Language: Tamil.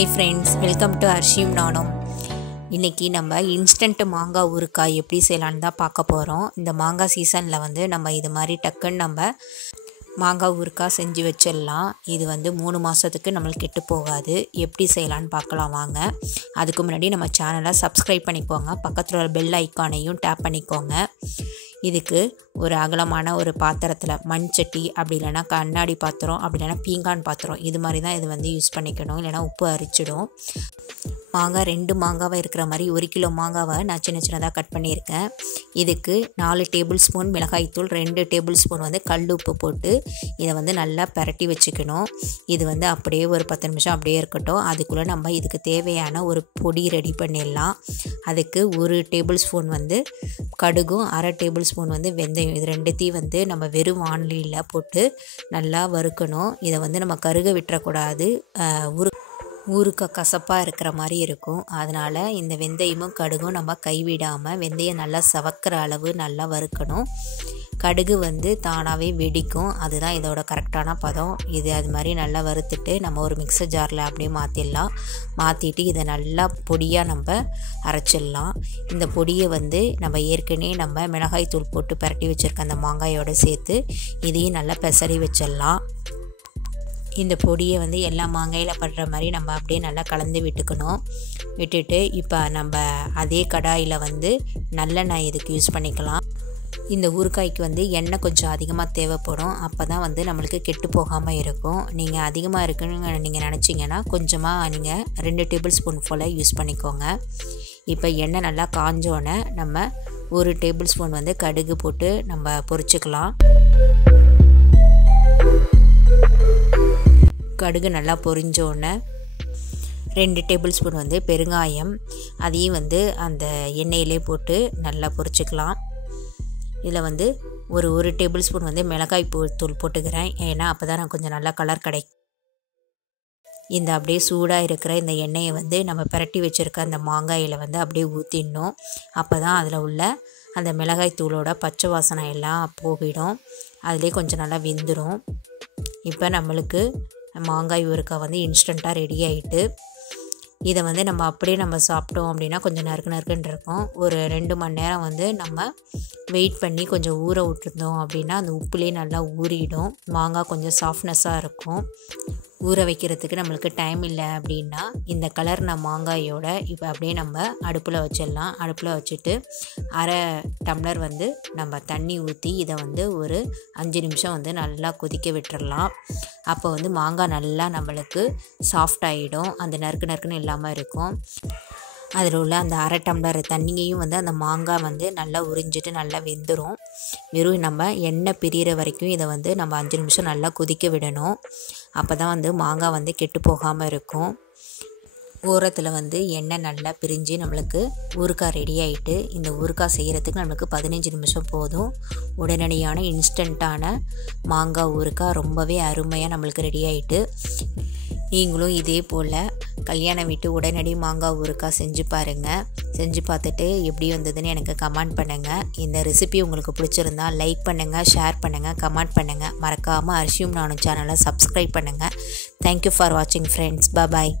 ஹாய் ஃப்ரெண்ட்ஸ், வெல்கம் டு அர்ஷியும் நானும். இன்றைக்கி நம்ம இன்ஸ்டன்ட் மாங்காய் ஊறுகாய் எப்படி செய்யலான்னு தான் பார்க்க போகிறோம். இந்த மாங்காய் சீசனில் நம்ம இது மாதிரி டக்குன்னு நம்ம மாங்காய் ஊறுகாய் செஞ்சு வச்சிடலாம். இது 3 மாதத்துக்கு நம்மளுக்கு கெட்டு போகாது. எப்படி செய்யலான்னு பார்க்கலாம் வாங்க. அதுக்கு முன்னாடி நம்ம சேனலை சப்ஸ்கிரைப் பண்ணிக்கோங்க. பக்கத்தில் ஒரு பெல் ஐக்கானையும் டேப் பண்ணிக்கோங்க. இதுக்கு ஒரு அகலமான ஒரு பாத்திரத்தில் மண் சட்டி, அப்படி இல்லைனா கண்ணாடி பாத்திரம், அப்படி இல்லைனா பீங்கான் பாத்திரம், இது மாதிரி தான் இது யூஸ் பண்ணிக்கணும். இல்லைனா உப்பு அரிச்சிடும். மாங்காய் 2 மாங்காவை இருக்கிற மாதிரி 1 கிலோ மாங்காவை நான் சின்ன சின்னதாக கட் பண்ணியிருக்கேன். இதுக்கு 4 டேபிள் ஸ்பூன் மிளகாய்த்தூள், 2 டேபிள் ஸ்பூன் கல் உப்பு போட்டு இதை நல்லா பிரட்டி வச்சுக்கணும். இது அப்படியே ஒரு 10 நிமிஷம் அப்படியே இருக்கட்டும். அதுக்குள்ளே நம்ம இதுக்கு தேவையான ஒரு பொடி ரெடி பண்ணிடலாம். அதுக்கு 1 டேபிள் ஸ்பூன் கடுகும், 1/2 டேபிள் ஸ்பூன் வெந்தயம், இது ரெண்டுத்தையும் நம்ம வெறும் வாணலியில் போட்டு நல்லா வறுக்கணும். இதை நம்ம கருக விட்டுறக்கூடாது. ஊறுகாய் கசப்பாக இருக்கிற மாதிரி இருக்கும். அதனால் இந்த வெந்தயமும் கடுகும் நம்ம கைவிடாமல் வெந்தயம் நல்லா சவக்கிற அளவு நல்லா வறுக்கணும். கடுகு தானாகவே வெடிக்கும். அதுதான் இதோட கரெக்டான பதம். இது அது மாதிரி நல்லா வறுத்துட்டு நம்ம ஒரு மிக்சர் ஜாரில் அப்படியே மாற்றிடலாம். மாற்றிட்டு இதை நல்லா பொடியாக நம்ம அரைச்சிடலாம். இந்த பொடியை நம்ம ஏற்கனவே நம்ம மிளகாய் தூள் போட்டு பிரட்டி வச்சுருக்க அந்த மாங்காயோடு சேர்த்து இதையும் நல்லா பெசரி வச்சிடலாம். இந்த பொடியை எல்லா மாங்காயில் படுற மாதிரி நம்ம அப்படியே நல்லா கலந்து விட்டுட்டு இப்போ நம்ம அதே கடாயில் நல்லெண்ணெய் இதுக்கு யூஸ் பண்ணிக்கலாம். இந்த ஊறுகாய்க்கு எண்ணெய் கொஞ்சம் அதிகமாக தேவைப்படும். அப்போ தான் நம்மளுக்கு கெட்டு போகாமல் இருக்கும். நீங்கள் அதிகமாக இருக்குன்னு நீங்கள் நினச்சிங்கன்னா கொஞ்சமாக நீங்கள் 2 டேபிள் ஸ்பூன் போல் யூஸ் பண்ணிக்கோங்க. இப்போ எண்ணெய் நல்லா காஞ்சோன்னே நம்ம 1 டேபிள் ஸ்பூன் கடுகு போட்டு நம்ம பொரிச்சுக்கலாம். கடுகு நல்லா பொரிஞ்சோன்னே 2 டேபிள் ஸ்பூன் பெருங்காயம், அதையும் அந்த எண்ணெயிலே போட்டு நல்லா பொரிச்சுக்கலாம். இதில் ஒரு டேபிள் ஸ்பூன் மிளகாய் தூள் போட்டுக்கிறேன். ஏன்னா அப்போ தான் நான் கொஞ்சம் நல்லா கலர் கிடைக்கும். இந்த அப்படியே சூடாக இருக்கிற இந்த எண்ணெயை நம்ம பிரட்டி வச்சுருக்க அந்த மாங்காயில் அப்படியே ஊற்றிடணும். அப்போ தான் அதில் உள்ள அந்த மிளகாய் தூளோட பச்சை வாசனை எல்லாம் போயிடும். அதிலே கொஞ்சம் நல்லா வெந்துடும். இப்போ நம்மளுக்கு மாங்காய் ஊறுகாய் இன்ஸ்டண்ட்டாக ரெடி ஆகிட்டு, இதை நம்ம அப்படியே நம்ம சாப்பிட்டோம் அப்படின்னா கொஞ்சம் நறுக்குன்னு இருக்கும். ஒரு 2 மணி நேரம் நம்ம வெயிட் பண்ணி கொஞ்சம் ஊற விட்டுருந்தோம் அப்படின்னா அந்த உப்புலேயே நல்லா ஊறிடும். மாங்காய் கொஞ்சம் சாஃப்ட்னஸாக இருக்கும். ஊற வைக்கிறதுக்கு நம்மளுக்கு டைம் இல்லை அப்படின்னா இந்த கலர்ன மாங்காயோட இப்போ அப்படியே நம்ம அடுப்பில் வச்சிடலாம். அடுப்பில் வச்சுட்டு 1/2 டம்ளர் நம்ம தண்ணி ஊற்றி இதை ஒரு 5 நிமிஷம் நல்லா கொதிக்க விட்டுறலாம். அப்போ மாங்காய் நல்லா நம்மளுக்கு சாஃப்ட் ஆகிடும். அந்த நறுக்குன்னு இல்லாமல் இருக்கும். அதில் உள்ள அந்த 1/2 டம்ளர் தண்ணியையும் அந்த மாங்காய் நல்லா உறிஞ்சிட்டு நல்லா வெந்துடும். வெறும் நம்ம எண்ணெய் பிரிகிற வரைக்கும் இதை நம்ம 5 நிமிஷம் நல்லா கொதிக்க விடணும். அப்போ தான் மாங்காய் கெட்டு போகாமல் இருக்கும். ஓரத்தில் எண்ணெய் நல்லா பிரிஞ்சு நம்மளுக்கு ஊறுகாய் ரெடி ஆகிட்டு, இந்த ஊறுகாய் செய்கிறதுக்கு நம்மளுக்கு 15 நிமிஷம் போதும். உடனடியான இன்ஸ்டண்ட்டான மாங்காய் ஊறுகாய் ரொம்பவே அருமையாக நம்மளுக்கு ரெடி ஆகிட்டு. நீங்களும் இதே போல் கல்யாண வீட்டு உடனடி மாங்காய் ஊறுகாய் செஞ்சு பாருங்கள். செஞ்சு பார்த்துட்டு எப்படி வந்ததுன்னு எனக்கு கமெண்ட் பண்ணுங்கள். இந்த ரெசிபி உங்களுக்கு பிடிச்சிருந்தா லைக் பண்ணுங்கள், ஷேர் பண்ணுங்கள், கமெண்ட் பண்ணுங்கள். மறக்காமல் அர்ஷியும் நானும் சேனலை சப்ஸ்கிரைப் பண்ணுங்கள். தேங்க்யூ ஃபார் வாட்சிங் ஃப்ரெண்ட்ஸ். பாய்.